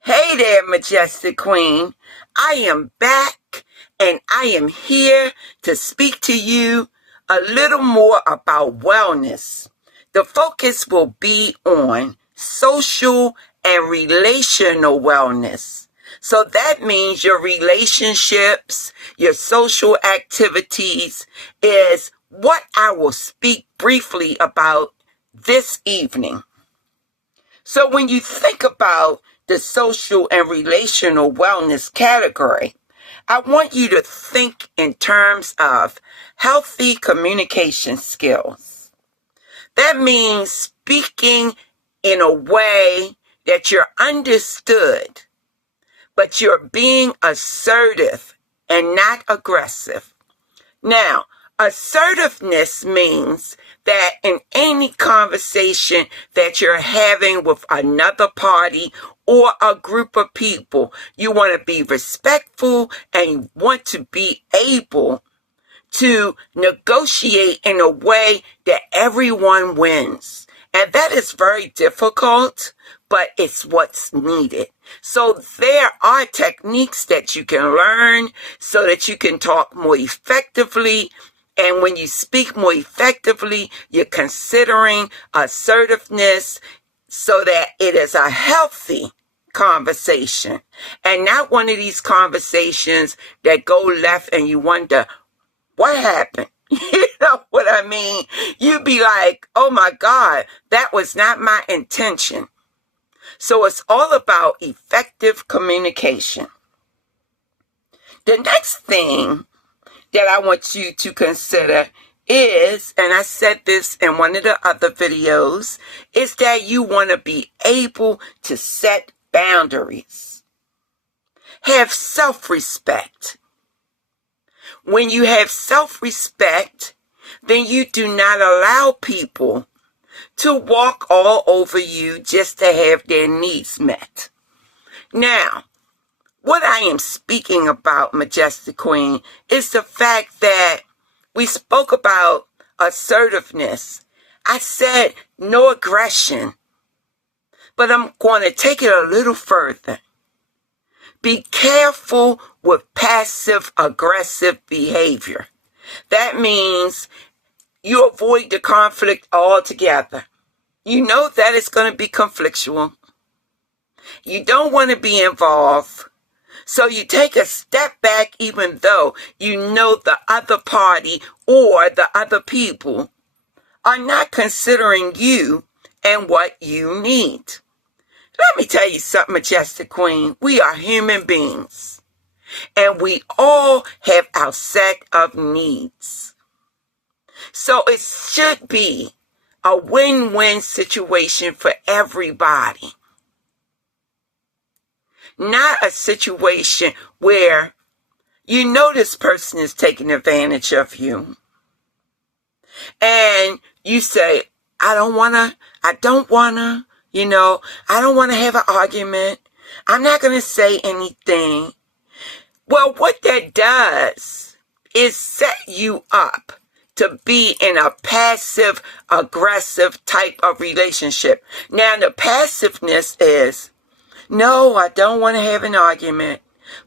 Hey there, Majestic Queen. I am back and I am here to speak to you a little more about wellness. The focus will be on social and relational wellness. So that means your relationships, your social activities is what I will speak briefly about this evening. So when you think about the social and relational wellness category, I want you to think in terms of healthy communication skills. That means speaking in a way that you're understood, but you're being assertive and not aggressive. Now, assertiveness means that in any conversation that you're having with another party or a group of people, you want to be respectful and you want to be able to negotiate in a way that everyone wins. And that is very difficult, but it's what's needed. So there are techniques that you can learn so that you can talk more effectively. And when you speak more effectively, you're considering assertiveness so that it is a healthy conversation and not one of these conversations that go left and you wonder, what happened? You know what I mean? You'd be like, oh my God, that was not my intention. So it's all about effective communication. The next thing that I want you to consider is, and I said this in one of the other videos, is that you want to be able to set boundaries. Have self-respect. When you have self-respect, then you do not allow people to walk all over you just to have their needs met. Now, what I am speaking about, Majestic Queen, is the fact that we spoke about assertiveness. I said no aggression, but I'm going to take it a little further. Be careful with passive-aggressive behavior. That means you avoid the conflict altogether. You know that it's going to be conflictual. You don't want to be involved. So you take a step back even though you know the other party or the other people are not considering you and what you need. Let me tell you something, Majestic Queen. We are human beings. And we all have our set of needs. So it should be a win-win situation for everybody. Not a situation where you know this person is taking advantage of you. And you say, I don't want to, I don't want to have an argument. I'm not going to say anything. Well, what that does is set you up to be in a passive-aggressive type of relationship. Now, the passiveness is, no, I don't want to have an argument.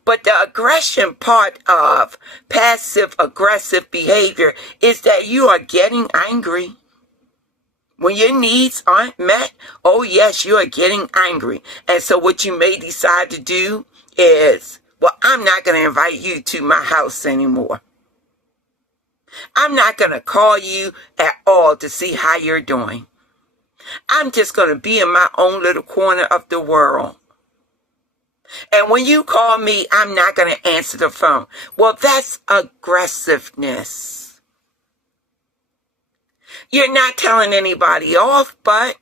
But the aggression part of passive-aggressive behavior is that you are getting angry. When your needs aren't met, oh yes, you are getting angry. And so what you may decide to do is, well, I'm not going to invite you to my house anymore. I'm not going to call you at all to see how you're doing. I'm just going to be in my own little corner of the world. And when you call me, I'm not going to answer the phone. Well, that's aggressiveness. You're not telling anybody off, but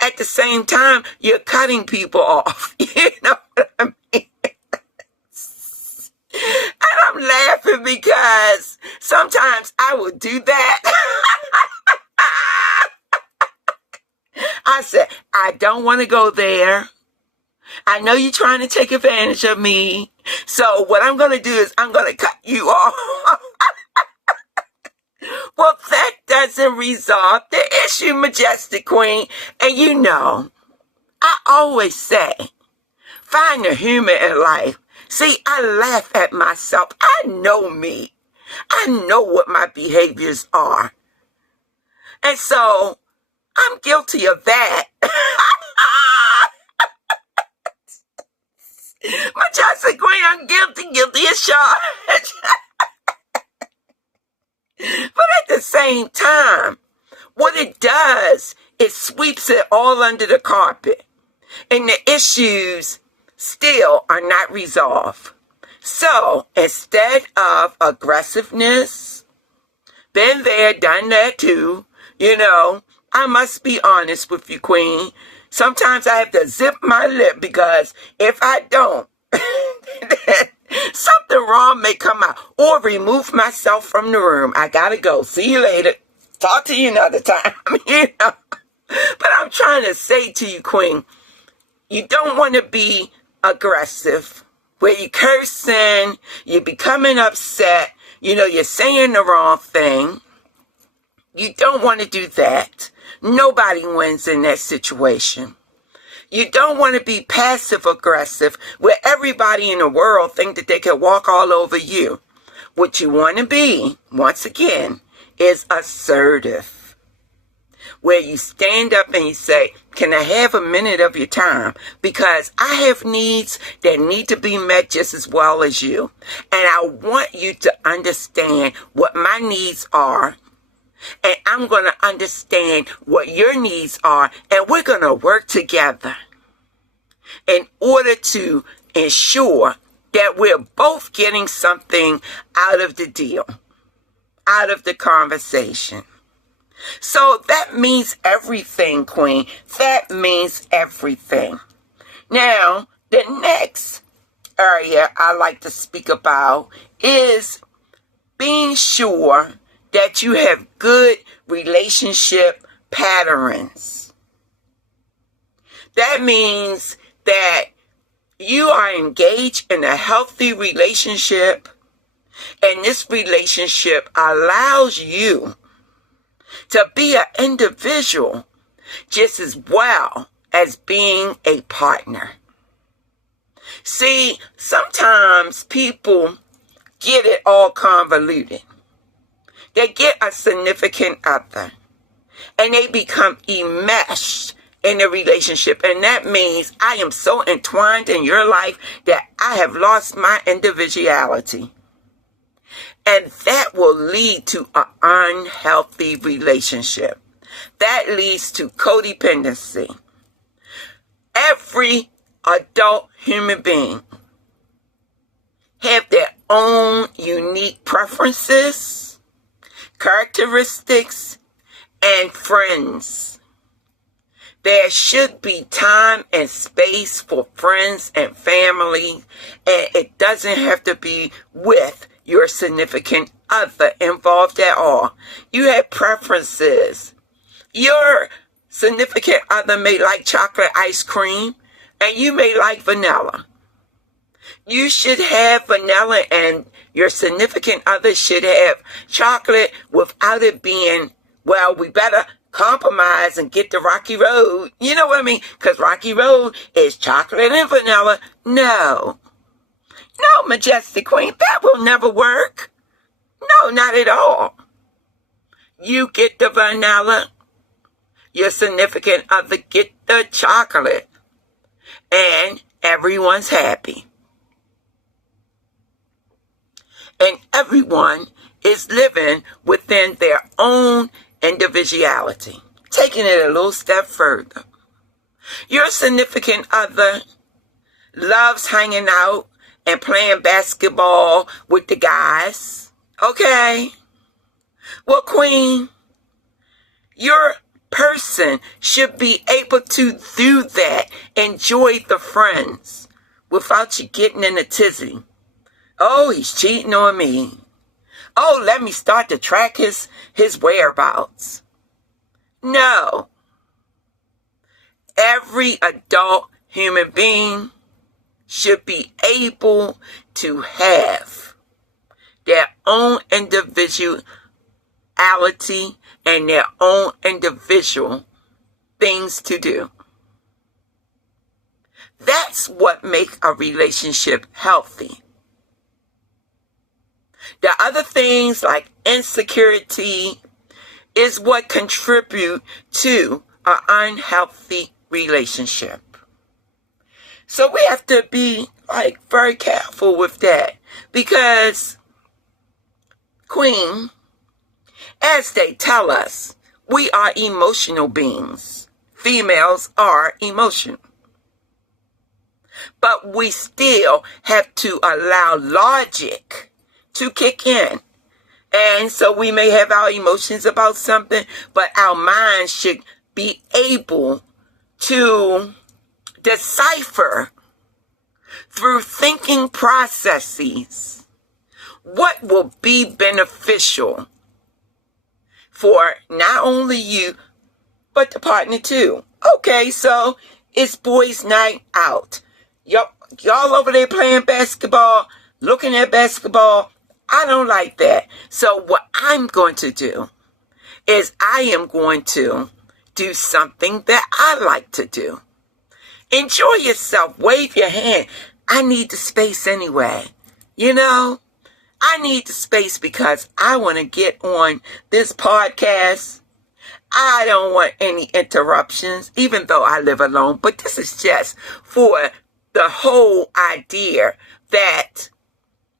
at the same time, you're cutting people off. You know what I mean? And I'm laughing because sometimes I will do that. I said, I don't want to go there. I know you're trying to take advantage of me. So what I'm going to do is I'm going to cut you off. Well, that doesn't resolve the issue, Majestic Queen. And you know, I always say, Find the humor in life. See, I laugh at myself. I know me. I know what my behaviors are. And so I'm guilty of that. Majestic Queen, I'm guilty as charged. But at the same time, what it does, it sweeps it all under the carpet. And the issues still are not resolved. So instead of aggressiveness, been there, done that too, I must be honest with you, Queen. Sometimes I have to zip my lip because if I don't, something wrong may come out, or remove myself from the room. I gotta go. See you later. Talk to you another time. But I'm trying to say to you, Queen, you don't want to be aggressive, where you're cursing, you're becoming upset, you're saying the wrong thing. You don't want to do that. Nobody wins in that situation. You don't want to be passive aggressive, where everybody in the world think that they can walk all over you. What you want to be, once again, is assertive, where you stand up and you say, can I have a minute of your time? Because I have needs that need to be met just as well as you. And I want you to understand what my needs are. And I'm going to understand what your needs are. And we're going to work together in order to ensure that we're both getting something out of the deal, out of the conversation. So that means everything, Queen. That means everything. Now, the next area I like to speak about is being sure that you have good relationship patterns. That means that you are engaged in a healthy relationship, and this relationship allows you to be an individual just as well as being a partner. See, sometimes people get it all convoluted. They get a significant other and they become enmeshed in a relationship. And that means I am so entwined in your life that I have lost my individuality. And that will lead to an unhealthy relationship. That leads to codependency. Every adult human being have their own unique preferences, characteristics, and friends. There should be time and space for friends and family, and it doesn't have to be with your significant other involved at all. You have preferences. Your significant other may like chocolate ice cream, and you may like vanilla. You should have vanilla, and your significant other should have chocolate without it being, well, we better compromise and get the Rocky Road. You know what I mean? Because Rocky Road is chocolate and vanilla. No, Majestic Queen, that will never work. No, not at all. You get the vanilla, your significant other get the chocolate, and everyone's happy. And everyone is living within their own individuality. Taking it a little step further. Your significant other loves hanging out and playing basketball with the guys. Okay? Well, Queen, your person should be able to do that. Enjoy the friends without you getting in a tizzy. Oh, he's cheating on me. Oh, let me start to track his whereabouts. No. Every adult human being should be able to have their own individuality and their own individual things to do. That's what makes a relationship healthy. The other things like insecurity is what contribute to an unhealthy relationship. So we have to be very careful with that, because Queen, as they tell us, we are emotional beings. Females are emotional. But we still have to allow logic to kick in. And so we may have our emotions about something, but our mind should be able to decipher through thinking processes what will be beneficial for not only you, but the partner too. Okay, so it's boys' night out. Y'all over there playing basketball, looking at basketball. I don't like that. So what I'm going to do is I am going to do something that I like to do. Enjoy yourself. Wave your hand. I need the space anyway. I need the space because I want to get on this podcast. I don't want any interruptions, even though I live alone. But this is just for the whole idea that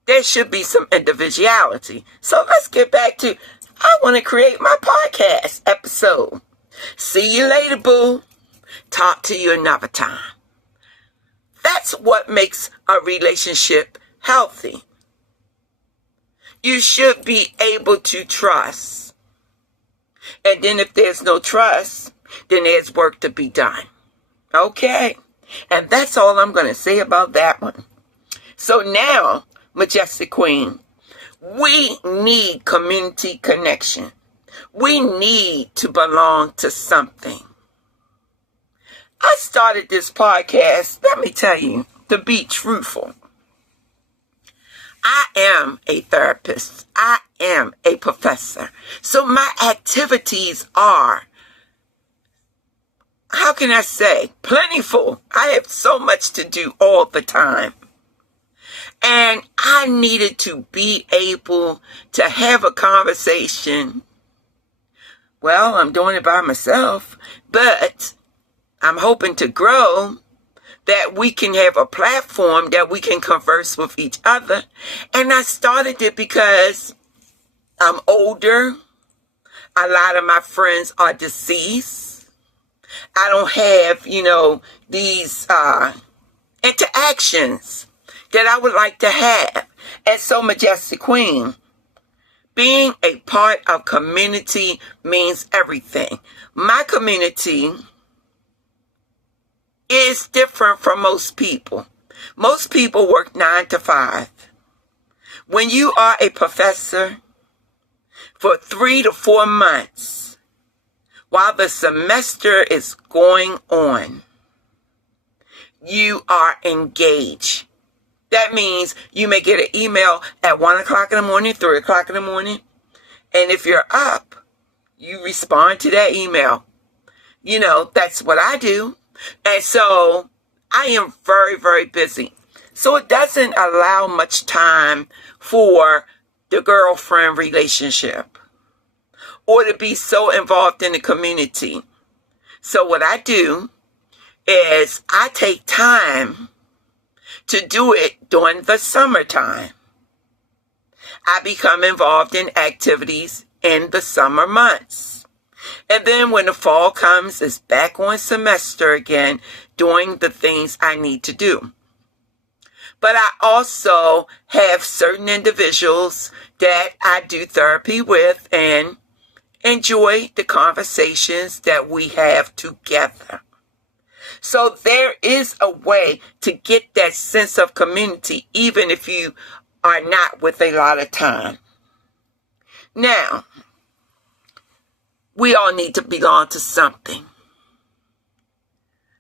there should be some individuality. So let's get back to, I want to create my podcast episode. See you later, boo. Talk to you another time. That's what makes a relationship healthy. You should be able to trust. And then if there's no trust, then there's work to be done. Okay? And that's all I'm going to say about that one. So now, Majestic Queen, we need community connection. We need to belong to something. I started this podcast, let me tell you, to be truthful. I am a therapist. I am a professor. So my activities are, how can I say, plentiful. I have so much to do all the time. And I needed to be able to have a conversation. Well, I'm doing it by myself, but I'm hoping to grow, that we can have a platform that we can converse with each other. And I started it because I'm older. A lot of my friends are deceased. I don't have, these interactions that I would like to have. And so, Majestic Queen, being a part of community means everything. My community is different from most people. Most people work 9 to 5. When you are a professor for 3 to 4 months, while the semester is going on, you are engaged. That means you may get an email at 1 o'clock in the morning, 3 o'clock in the morning. And if you're up, you respond to that email. That's what I do. And so I am very, very busy. So it doesn't allow much time for the girlfriend relationship or to be so involved in the community. So what I do is I take time to do it during the summertime. I become involved in activities in the summer months. And then when the fall comes, it's back on semester again, doing the things I need to do. But I also have certain individuals that I do therapy with and enjoy the conversations that we have together. So there is a way to get that sense of community, even if you are not with a lot of time. Now, we all need to belong to something.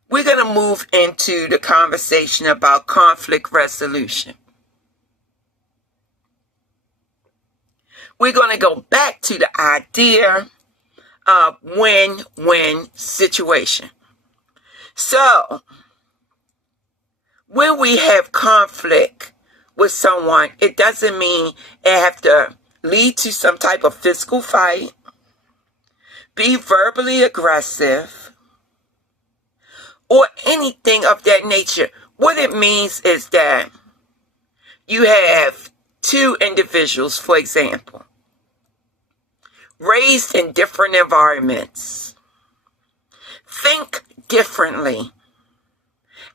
We're going to move into the conversation about conflict resolution. We're going to go back to the idea of win-win situation. So, When we have conflict with someone, it doesn't mean it have to lead to some type of physical fight, be verbally aggressive, or anything of that nature. What it means is that you have two individuals, for example, raised in different environments, think differently.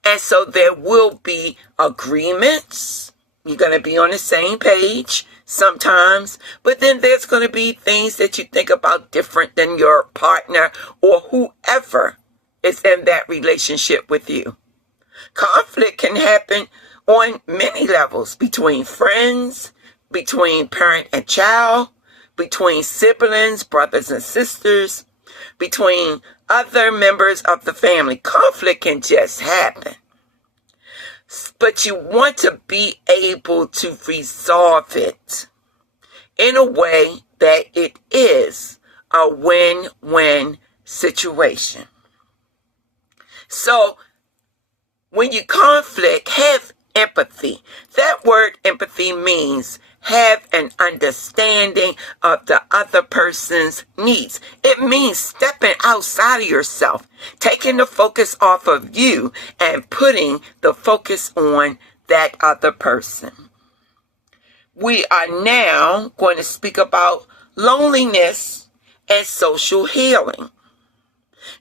And so there will be agreements. You're going to be on the same page sometimes, but then there's going to be things that you think about different than your partner or whoever is in that relationship with you. Conflict can happen on many levels, between friends, between parent and child, between siblings, brothers and sisters, between other members of the family. Conflict can just happen. But you want to be able to resolve it in a way that it is a win-win situation. So when you conflict, have empathy. That word empathy means have an understanding of the other person's needs. It means stepping outside of yourself, taking the focus off of you and putting the focus on that other person. We are now going to speak about loneliness and social healing.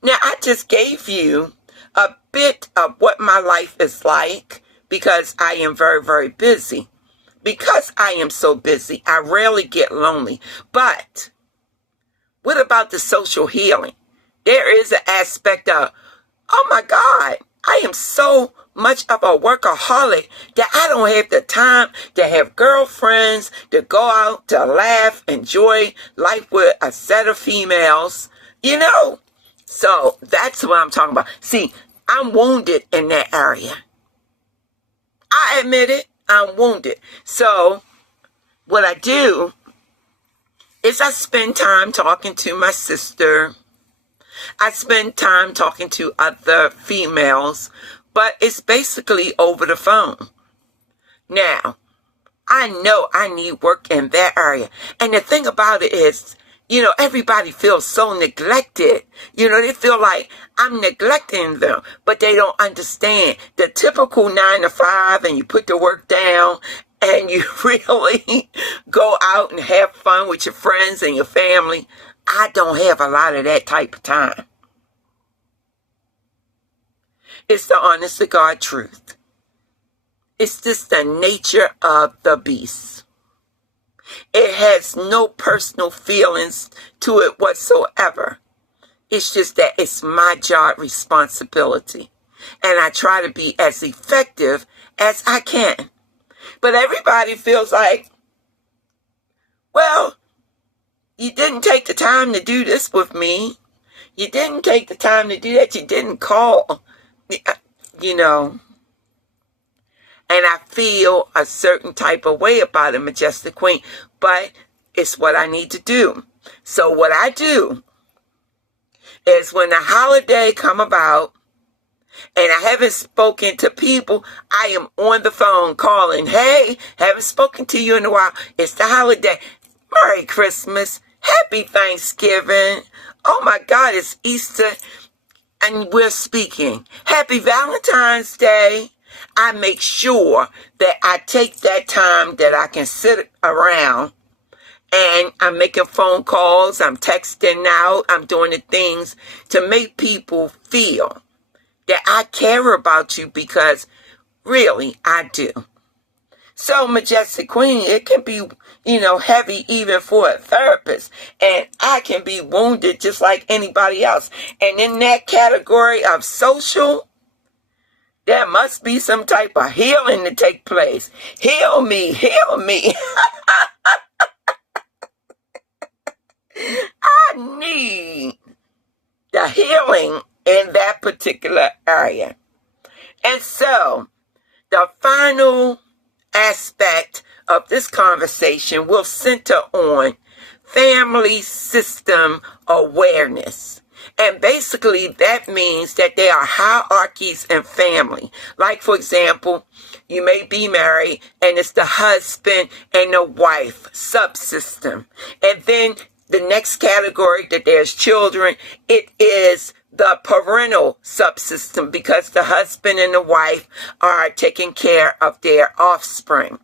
Now, I just gave you a bit of what my life is like because I am very, very busy. Because I am so busy, I rarely get lonely. But what about the social healing? There is an aspect of, oh my God, I am so much of a workaholic that I don't have the time to have girlfriends, to go out, to laugh, enjoy life with a set of females, you know? So that's what I'm talking about. See, I'm wounded in that area. I admit it. I'm wounded. So what I do is I spend time talking to my sister. I spend time talking to other females, but it's basically over the phone. Now, I know I need work in that area. And the thing about it is, you know, everybody feels so neglected. You know, they feel like I'm neglecting them, but they don't understand the typical 9 to 5 and you put the work down and you really go out and have fun with your friends and your family. I don't have a lot of that type of time. It's the honest to God truth. It's just the nature of the beast. It has no personal feelings to it whatsoever. It's just that it's my job responsibility. And I try to be as effective as I can. But everybody feels like, well, you didn't take the time to do this with me. You didn't take the time to do that. You didn't call, you know. And I feel a certain type of way about it, Majestic Queen. But it's what I need to do. So what I do is when the holiday come about and I haven't spoken to people, I am on the phone calling. Hey, haven't spoken to you in a while. It's the holiday. Merry Christmas. Happy Thanksgiving. Oh my God, it's Easter. And we're speaking. Happy Valentine's Day. I make sure that I take that time that I can sit around and I'm making phone calls, I'm texting out, I'm doing the things to make people feel that I care about you because really I do. So, Majestic Queen, it can be, you know, heavy even for a therapist. And I can be wounded just like anybody else. And in that category of social, there must be some type of healing to take place. Heal me, heal me. I need the healing in that particular area. And so, the final aspect of this conversation will center on family system awareness. And basically that means that there are hierarchies in family. Like, for example, you may be married and it's the husband and the wife subsystem. And then the next category that there's children, it is the parental subsystem because the husband and the wife are taking care of their offspring.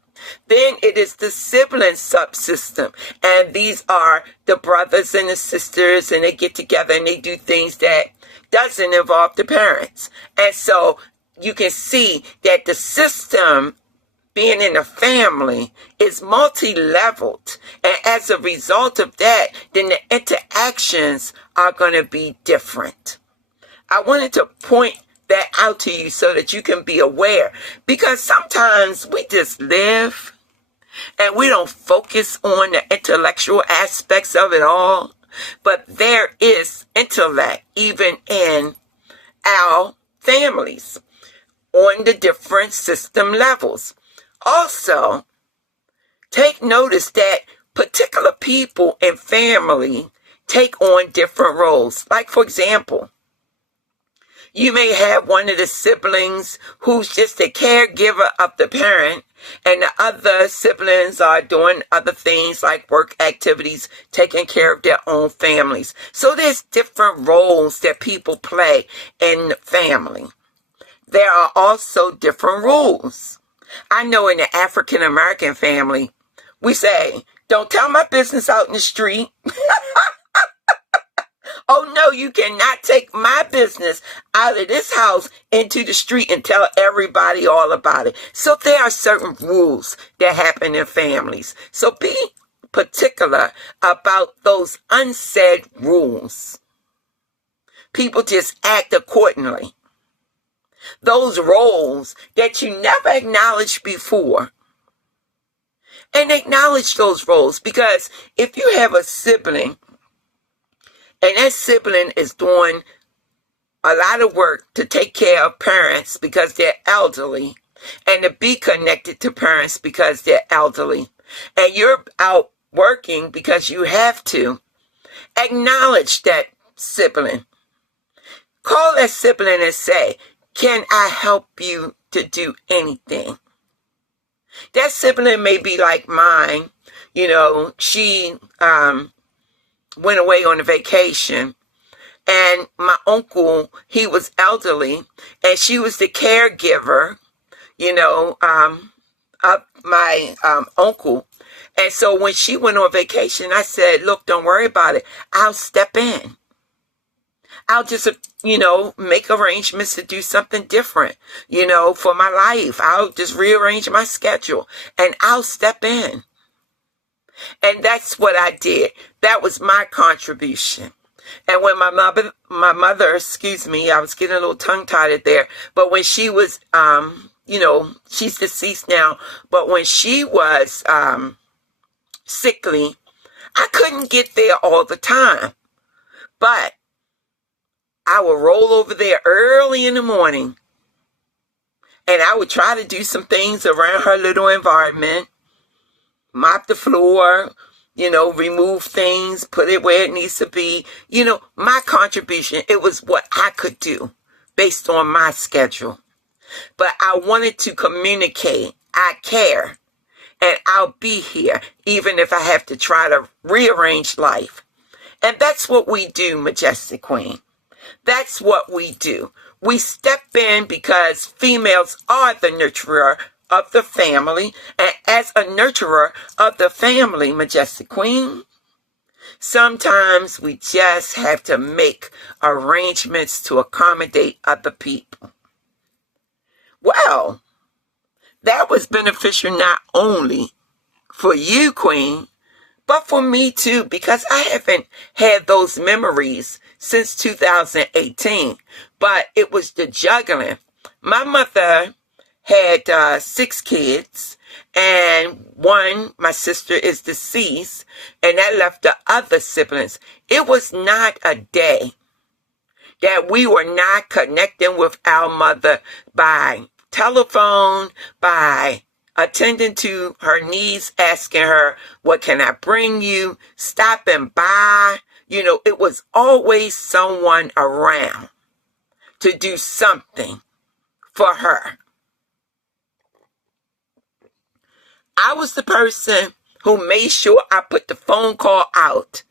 Then it is the sibling subsystem. And these are the brothers and the sisters, and they get together and they do things that doesn't involve the parents. And so you can see that the system being in a family is multi-leveled. And as a result of that, then the interactions are going to be different. I wanted to point that out to you so that you can be aware, because sometimes we just live and we don't focus on the intellectual aspects of it all, but there is intellect even in our families on the different system levels. Also, take notice that particular people in family take on different roles. Like, for example, you may have one of the siblings who's just a caregiver of the parent, and the other siblings are doing other things like work activities, taking care of their own families. So there's different roles that people play in the family. There are also different rules. I know in the African American family, we say, don't tell my business out in the street. Oh no, you cannot take my business out of this house into the street and tell everybody all about it. So there are certain rules that happen in families. So be particular about those unsaid rules. People just act accordingly. Those roles that you never acknowledged before. And acknowledge those roles, because if you have a sibling and that sibling is doing a lot of work to take care of parents because they're elderly, and to be connected to parents because they're elderly, and you're out working because you have to, acknowledge that sibling. Call that sibling and say, can I help you to do anything? That sibling may be like mine. You know, she went away on a vacation, and my uncle, he was elderly, and she was the caregiver, of my uncle. And so when she went on vacation, I said, look, don't worry about it. I'll step in. I'll just, make arrangements to do something different, for my life. I'll just rearrange my schedule and I'll step in. And that's what I did. That was my contribution. And when my mother, I was getting a little tongue-tied there, but when she was, she's deceased now, but when she was sickly, I couldn't get there all the time. But I would roll over there early in the morning, and I would try to do some things around her little environment, mop the floor, remove things, put it where it needs to be. My contribution, it was what I could do based on my schedule. But I wanted to communicate, I care, and I'll be here, even if I have to try to rearrange life. And that's what we do, Majestic Queen. That's what we do. We step in because females are the nurturer of the family. And as a nurturer of the family, Majestic Queen, sometimes we just have to make arrangements to accommodate other people. Well, that was beneficial not only for you, Queen, but for me too, because I haven't had those memories since 2018, but it was the juggling. My mother had 6 kids, and my sister is deceased, and that left the other siblings. It was not a day that we were not connecting with our mother by telephone, by attending to her needs, asking her, what can I bring you, stopping by, It was always someone around to do something for her. I was the person who made sure I put the phone call out.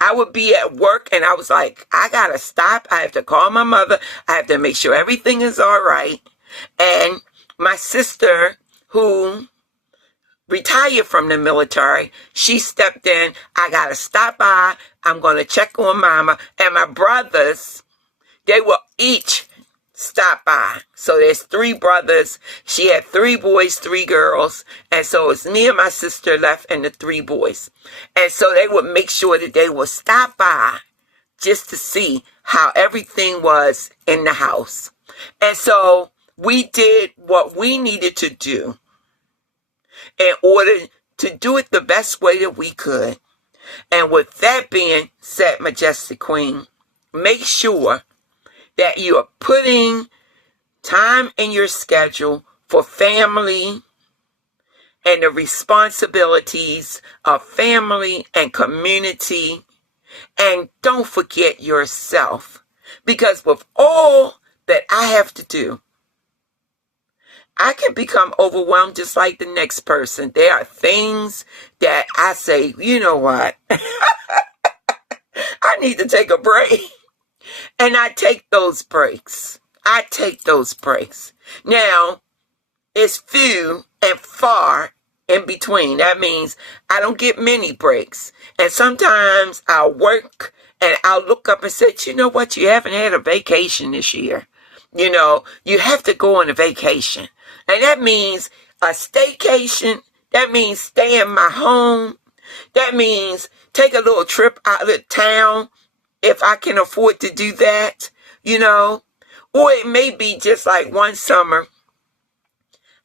I would be at work and I was like, I gotta stop. I have to call my mother. I have to make sure everything is all right. And my sister, who retired from the military, she stepped in. I gotta stop by. I'm gonna check on mama. And my brothers, they will each stop by. So there's 3 brothers. She had 3 boys, 3 girls. And so it's me and my sister left and the 3 boys. And so they would make sure that they would stop by just to see how everything was in the house. And so we did what we needed to do in order to do it the best way that we could. And with that being said, Majestic Queen, make sure that you are putting time in your schedule for family and the responsibilities of family and community. And don't forget yourself. Because with all that I have to do, I can become overwhelmed just like the next person. There are things that I say, you know what? I need to take a break. And I take those breaks. Now, it's few and far in between. That means I don't get many breaks. And sometimes I'll work and I'll look up and say, you know what? You haven't had a vacation this year. You have to go on a vacation. And that means a staycation. That means stay in my home. That means take a little trip out of town if I can afford to do that, Or it may be just like one summer,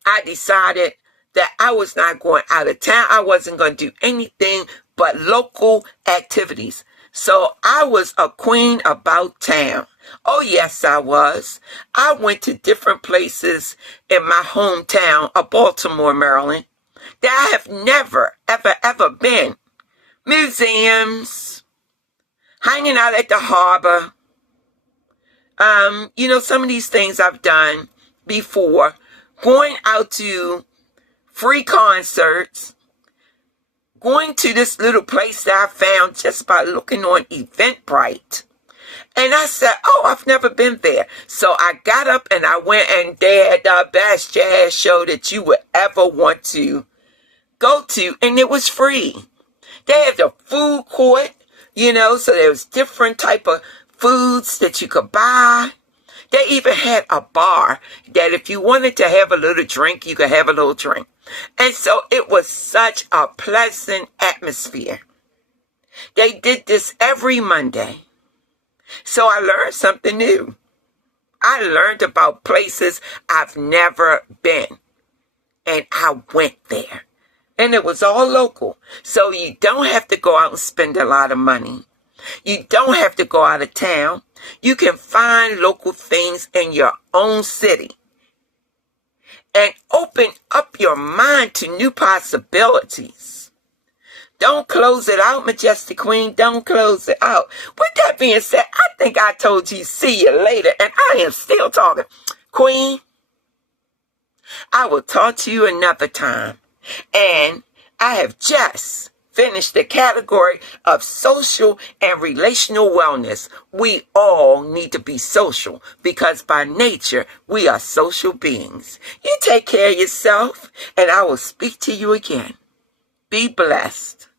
I decided that I was not going out of town. I wasn't going to do anything but local activities. So I was a queen about town. Oh, yes, I was. I went to different places in my hometown of Baltimore, Maryland, that I have never, ever, ever been. Museums, hanging out at the harbor. Some of these things I've done before. Going out to free concerts. Going to this little place that I found just by looking on Eventbrite. And I said, oh, I've never been there. So I got up and I went, and they had the best jazz show that you would ever want to go to. And it was free. They had the food court, so there was different type of foods that you could buy. They even had a bar that if you wanted to have a little drink, you could have a little drink. And so it was such a pleasant atmosphere. They did this every Monday. So I learned something new. I learned about places I've never been. And I went there. And it was all local. So you don't have to go out and spend a lot of money. You don't have to go out of town. You can find local things in your own city. And open up your mind to new possibilities. Don't close it out, Majestic Queen. Don't close it out. With that being said, I think I told you see you later. And I am still talking. Queen, I will talk to you another time. And I have just finished the category of social and relational wellness. We all need to be social because by nature, we are social beings. You take care of yourself, and I will speak to you again. Be blessed.